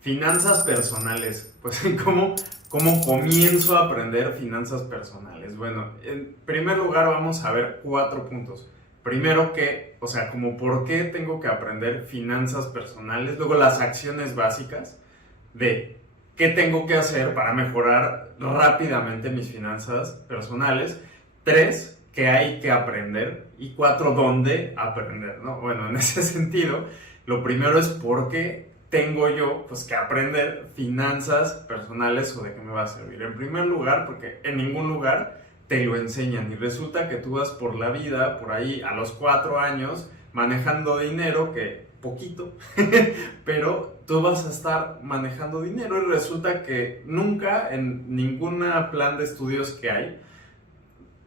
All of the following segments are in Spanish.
Finanzas personales. Pues, ¿cómo comienzo a aprender finanzas personales? Bueno, en primer lugar vamos a ver 4 puntos. Primero como por qué tengo que aprender finanzas personales. Luego las acciones básicas de qué tengo que hacer para mejorar rápidamente mis finanzas personales. 3, qué hay que aprender. Y 4, dónde aprender, ¿no? Bueno, en ese sentido, lo primero es por qué tengo yo que aprender finanzas personales o de qué me va a servir. En primer lugar, porque en ningún lugar te lo enseñan y resulta que tú vas por la vida, por ahí a los 4 años, manejando dinero, que poquito, pero tú vas a estar manejando dinero y resulta que nunca en ningún plan de estudios que hay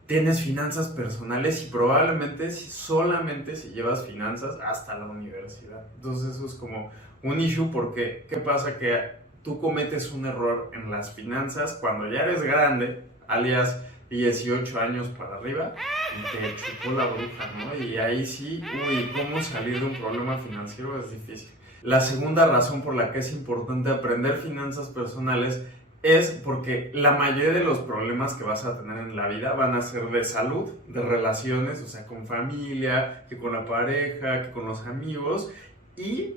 tienes finanzas personales y probablemente solamente si llevas finanzas hasta la universidad. Entonces eso es como un issue porque ¿qué pasa? Que tú cometes un error en las finanzas cuando ya eres grande, alias 18 años para arriba, y te chupó la bruja, ¿no? Y ahí sí, cómo salir de un problema financiero es difícil. La segunda razón por la que es importante aprender finanzas personales es porque la mayoría de los problemas que vas a tener en la vida van a ser de salud, de relaciones, o sea, con familia, que con la pareja, que con los amigos, y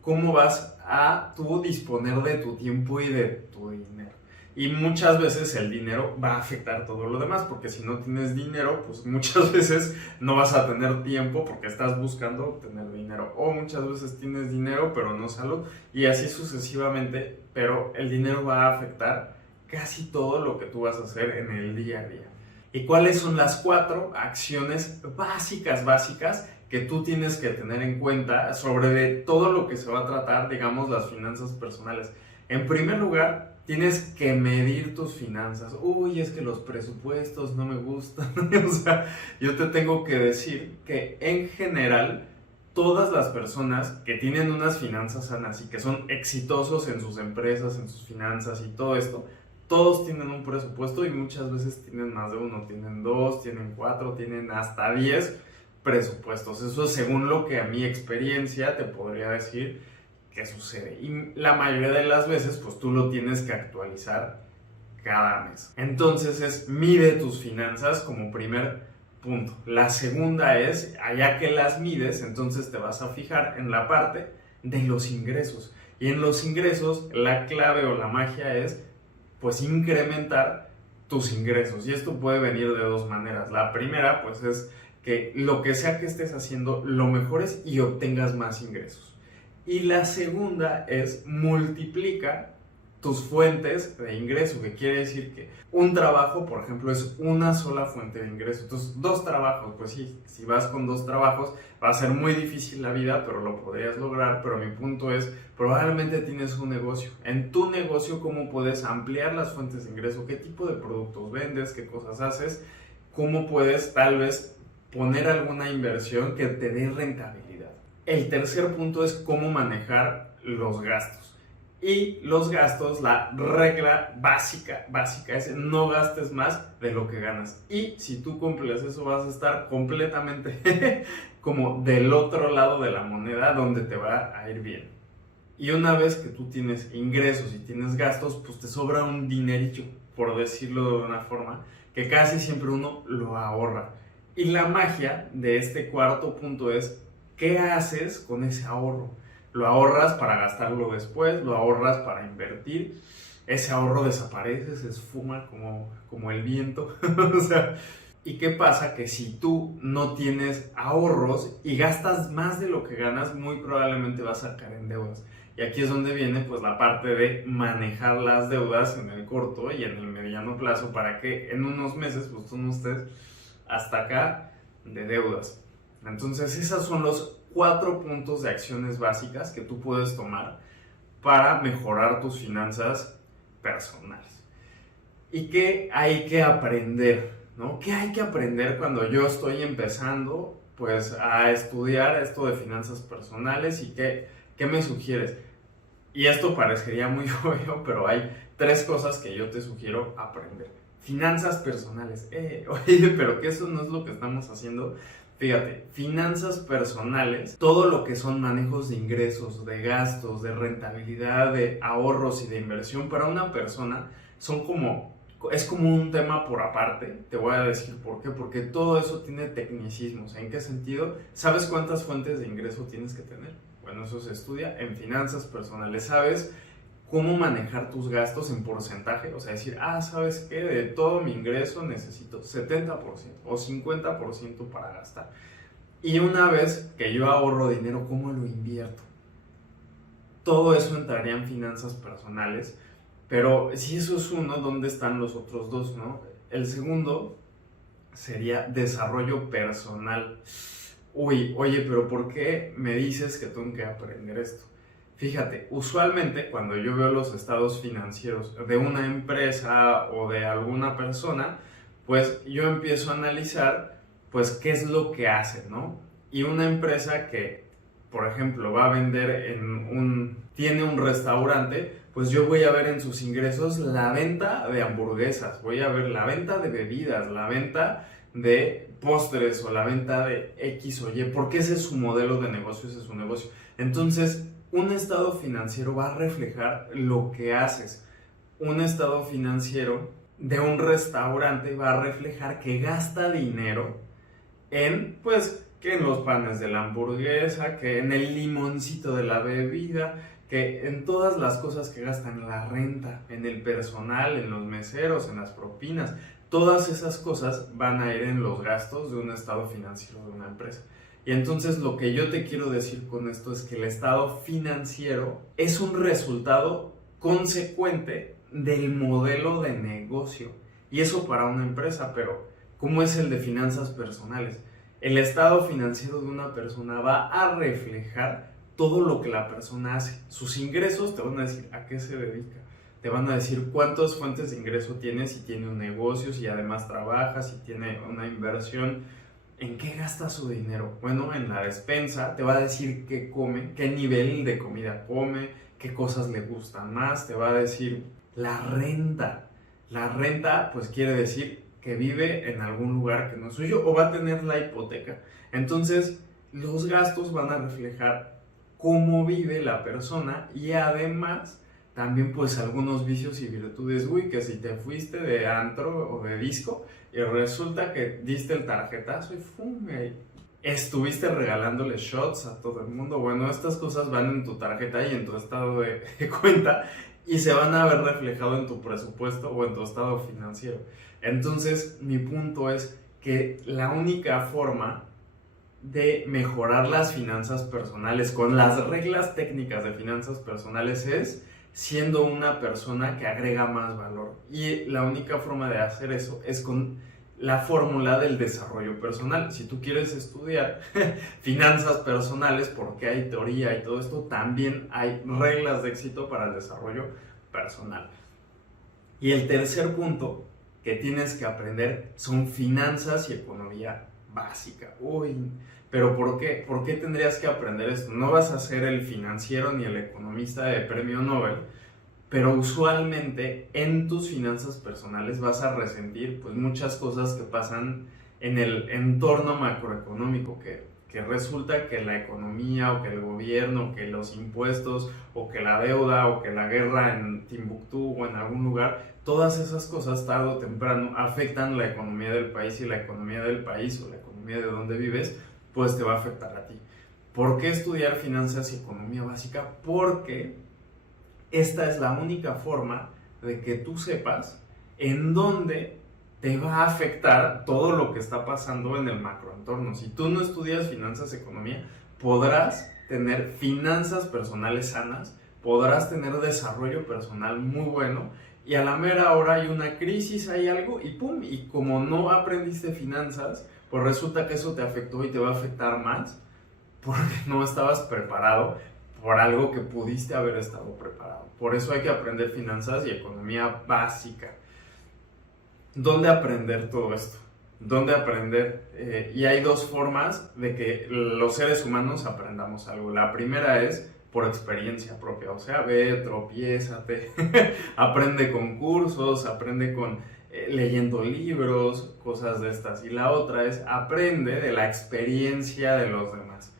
cómo vas a tú disponer de tu tiempo y de tu dinero. Y muchas veces el dinero va a afectar todo lo demás, porque si no tienes dinero, pues muchas veces no vas a tener tiempo porque estás buscando obtener dinero. O muchas veces tienes dinero, pero no salud, y así sucesivamente, pero el dinero va a afectar casi todo lo que tú vas a hacer en el día a día. ¿Y cuáles son las 4 acciones básicas que tú tienes que tener en cuenta sobre de todo lo que se va a tratar, digamos, las finanzas personales? En primer lugar, tienes que medir tus finanzas. Es que los presupuestos no me gustan. O sea, yo te tengo que decir que en general todas las personas que tienen unas finanzas sanas y que son exitosos en sus empresas, en sus finanzas y todo esto, todos tienen un presupuesto y muchas veces tienen más de uno, tienen 2, tienen 4, tienen hasta 10 presupuestos. Eso es según lo que a mi experiencia te podría decir que sucede. Y la mayoría de las veces, pues tú lo tienes que actualizar cada mes. Entonces mide tus finanzas como primer punto. La segunda es, allá que las mides, entonces te vas a fijar en la parte de los ingresos. Y en los ingresos, la clave o la magia es, pues, incrementar tus ingresos. Y esto puede venir de 2 maneras. La primera, pues, es que lo que sea que estés haciendo, lo mejores y obtengas más ingresos. Y la segunda es multiplica tus fuentes de ingreso, que quiere decir que un trabajo, por ejemplo, es una sola fuente de ingreso. Entonces, 2 trabajos, pues sí, si vas con 2 trabajos va a ser muy difícil la vida, pero lo podrías lograr. Pero mi punto es, probablemente tienes un negocio. En tu negocio, ¿cómo puedes ampliar las fuentes de ingreso? ¿Qué tipo de productos vendes? ¿Qué cosas haces? ¿Cómo puedes tal vez poner alguna inversión que te dé rentabilidad? El tercer punto es cómo manejar los gastos. Y los gastos, la regla básica es no gastes más de lo que ganas. Y si tú cumples eso, vas a estar completamente como del otro lado de la moneda, donde te va a ir bien. Y una vez que tú tienes ingresos y tienes gastos, pues te sobra un dinerillo, por decirlo de una forma, que casi siempre uno lo ahorra. Y la magia de este cuarto punto es, ¿qué haces con ese ahorro? Lo ahorras para gastarlo después, lo ahorras para invertir, ese ahorro desaparece, se esfuma como el viento. O sea, ¿y qué pasa? Que si tú no tienes ahorros y gastas más de lo que ganas, muy probablemente vas a caer en deudas. Y aquí es donde viene pues la parte de manejar las deudas en el corto y en el mediano plazo para que en unos meses pues tú no estés hasta acá de deudas. Entonces esos son los 4 puntos de acciones básicas que tú puedes tomar para mejorar tus finanzas personales. ¿Y qué hay que aprender? ¿No? ¿Qué hay que aprender cuando yo estoy empezando pues a estudiar esto de finanzas personales? ¿Y qué me sugieres? Y esto parecería muy obvio, pero hay 3 cosas que yo te sugiero aprender. Finanzas personales. Oye, pero que eso no es lo que estamos haciendo. Fíjate, finanzas personales, todo lo que son manejos de ingresos, de gastos, de rentabilidad, de ahorros y de inversión para una persona es como un tema por aparte. Te voy a decir por qué, porque todo eso tiene tecnicismos. ¿En qué sentido? ¿Sabes cuántas fuentes de ingreso tienes que tener? Bueno, eso se estudia en finanzas personales. ¿Sabes cómo manejar tus gastos en porcentaje? O sea, decir, ¿sabes qué? De todo mi ingreso necesito 70% o 50% para gastar. Y una vez que yo ahorro dinero, ¿cómo lo invierto? Todo eso entraría en finanzas personales. Pero si eso es uno, ¿dónde están los otros dos, no? El segundo sería desarrollo personal. Uy, oye, pero ¿por qué me dices que tengo que aprender esto? Fíjate, usualmente cuando yo veo los estados financieros de una empresa o de alguna persona, pues yo empiezo a analizar, pues, qué es lo que hace, ¿no? Y una empresa que, por ejemplo, va a vender tiene un restaurante, pues yo voy a ver en sus ingresos la venta de hamburguesas, voy a ver la venta de bebidas, la venta de postres o la venta de X o Y, porque ese es su modelo de negocio, ese es su negocio. Entonces, un estado financiero va a reflejar lo que haces. Un estado financiero de un restaurante va a reflejar que gasta dinero pues, que en los panes de la hamburguesa, que en el limoncito de la bebida, que en todas las cosas que gastan, en la renta, en el personal, en los meseros, en las propinas. Todas esas cosas van a ir en los gastos de un estado financiero de una empresa. Y entonces lo que yo te quiero decir con esto es que el estado financiero es un resultado consecuente del modelo de negocio. Y eso para una empresa, pero ¿cómo es el de finanzas personales? El estado financiero de una persona va a reflejar todo lo que la persona hace. Sus ingresos te van a decir a qué se dedica. Te van a decir cuántas fuentes de ingreso tiene, si tiene un negocio, si además trabaja, si tiene una inversión. ¿En qué gasta su dinero? Bueno, en la despensa. Te va a decir qué come, qué nivel de comida come, qué cosas le gustan más. Te va a decir la renta. La renta, pues, quiere decir que vive en algún lugar que no es suyo o va a tener la hipoteca. Entonces, los gastos van a reflejar cómo vive la persona y además también, pues, algunos vicios y virtudes. Uy, que si te fuiste de antro o de disco y resulta que diste el tarjetazo y estuviste regalándole shots a todo el mundo. Bueno, estas cosas van en tu tarjeta y en tu estado de cuenta y se van a ver reflejado en tu presupuesto o en tu estado financiero. Entonces, mi punto es que la única forma de mejorar las finanzas personales con las reglas técnicas de finanzas personales es siendo una persona que agrega más valor. Y la única forma de hacer eso es con la fórmula del desarrollo personal. Si tú quieres estudiar finanzas personales, porque hay teoría y todo esto, también hay reglas de éxito para el desarrollo personal. Y el tercer punto que tienes que aprender son finanzas y economía básica. Uy, pero ¿por qué? ¿Por qué tendrías que aprender esto? No vas a ser el financiero ni el economista de premio Nobel, pero usualmente en tus finanzas personales vas a resentir, pues, muchas cosas que pasan en el entorno macroeconómico, que resulta que la economía o que el gobierno, que los impuestos o que la deuda o que la guerra en Timbuktu o en algún lugar, todas esas cosas tarde o temprano afectan la economía del país, y la economía del país o la economía de donde vives, pues te va a afectar a ti. ¿Por qué estudiar finanzas y economía básica? Porque esta es la única forma de que tú sepas en dónde te va a afectar todo lo que está pasando en el macroentorno. Si tú no estudias finanzas y economía, podrás tener finanzas personales sanas, podrás tener desarrollo personal muy bueno, y a la mera hora hay una crisis, hay algo, y pum, y como no aprendiste finanzas, pues resulta que eso te afectó y te va a afectar más, porque no estabas preparado por algo que pudiste haber estado preparado. Por eso hay que aprender finanzas y economía básica. ¿Dónde aprender todo esto? ¿Dónde aprender? Y hay dos formas de que los seres humanos aprendamos algo. La primera es por experiencia propia, o sea, ve, tropiézate, aprende con cursos, aprende con leyendo libros, cosas de estas. Y la otra es aprende de la experiencia de los demás.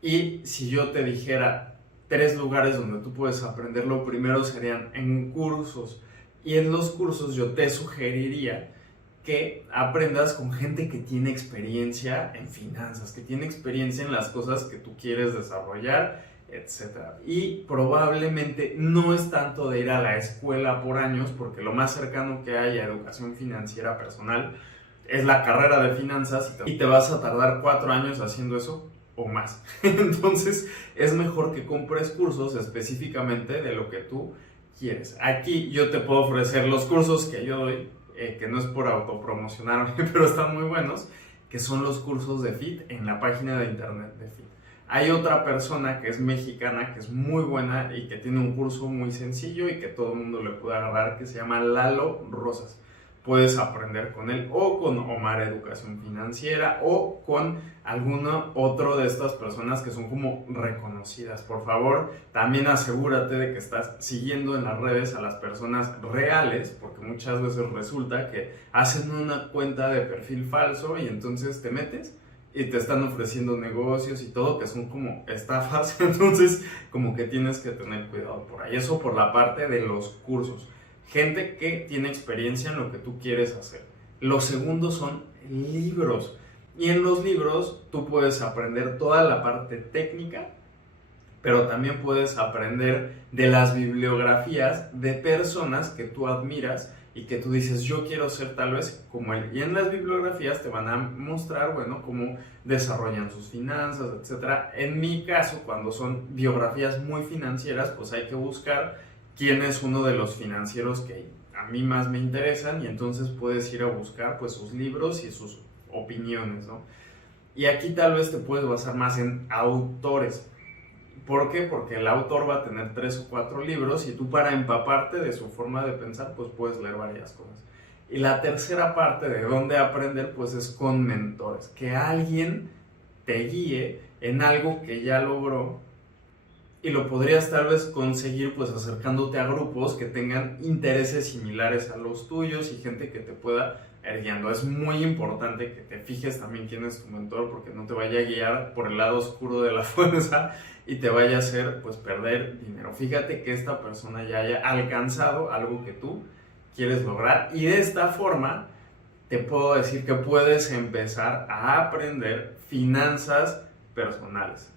Y si yo te dijera 3 lugares donde tú puedes aprender, lo primero serían en cursos. Y en los cursos yo te sugeriría que aprendas con gente que tiene experiencia en finanzas, que tiene experiencia en las cosas que tú quieres desarrollar, etcétera. Y probablemente no es tanto de ir a la escuela por años, porque lo más cercano que hay a educación financiera personal es la carrera de finanzas y te vas a tardar 4 años haciendo eso o más. Entonces es mejor que compres cursos específicamente de lo que tú quieres. Aquí yo te puedo ofrecer los cursos que yo doy, que no es por autopromocionarme, pero están muy buenos, que son los cursos de FIT en la página de internet de FIT. Hay otra persona que es mexicana, que es muy buena y que tiene un curso muy sencillo y que todo el mundo le puede agarrar, que se llama Lalo Rosas. Puedes aprender con él o con Omar Educación Financiera o con alguno otro de estas personas que son como reconocidas. Por favor, también asegúrate de que estás siguiendo en las redes a las personas reales, porque muchas veces resulta que hacen una cuenta de perfil falso y entonces te metes y te están ofreciendo negocios y todo que son como estafas. Entonces como que tienes que tener cuidado por ahí. Eso por la parte de los cursos. Gente que tiene experiencia en lo que tú quieres hacer. Lo segundo son libros. Y en los libros tú puedes aprender toda la parte técnica, pero también puedes aprender de las bibliografías de personas que tú admiras y que tú dices, yo quiero ser tal vez como él. Y en las bibliografías te van a mostrar, bueno, cómo desarrollan sus finanzas, etc. En mi caso, cuando son biografías muy financieras, pues hay que buscar quién es uno de los financieros que a mí más me interesan y entonces puedes ir a buscar pues sus libros y sus opiniones, ¿no? Y aquí tal vez te puedes basar más en autores. ¿Por qué? Porque el autor va a tener 3 o 4 libros y tú para empaparte de su forma de pensar pues puedes leer varias cosas. Y la tercera parte de dónde aprender pues es con mentores, que alguien te guíe en algo que ya logró. Y lo podrías tal vez conseguir pues acercándote a grupos que tengan intereses similares a los tuyos y gente que te pueda ir guiando. Es muy importante que te fijes también quién es tu mentor, porque no te vaya a guiar por el lado oscuro de la fuerza y te vaya a hacer pues perder dinero. Fíjate que esta persona ya haya alcanzado algo que tú quieres lograr y de esta forma te puedo decir que puedes empezar a aprender finanzas personales.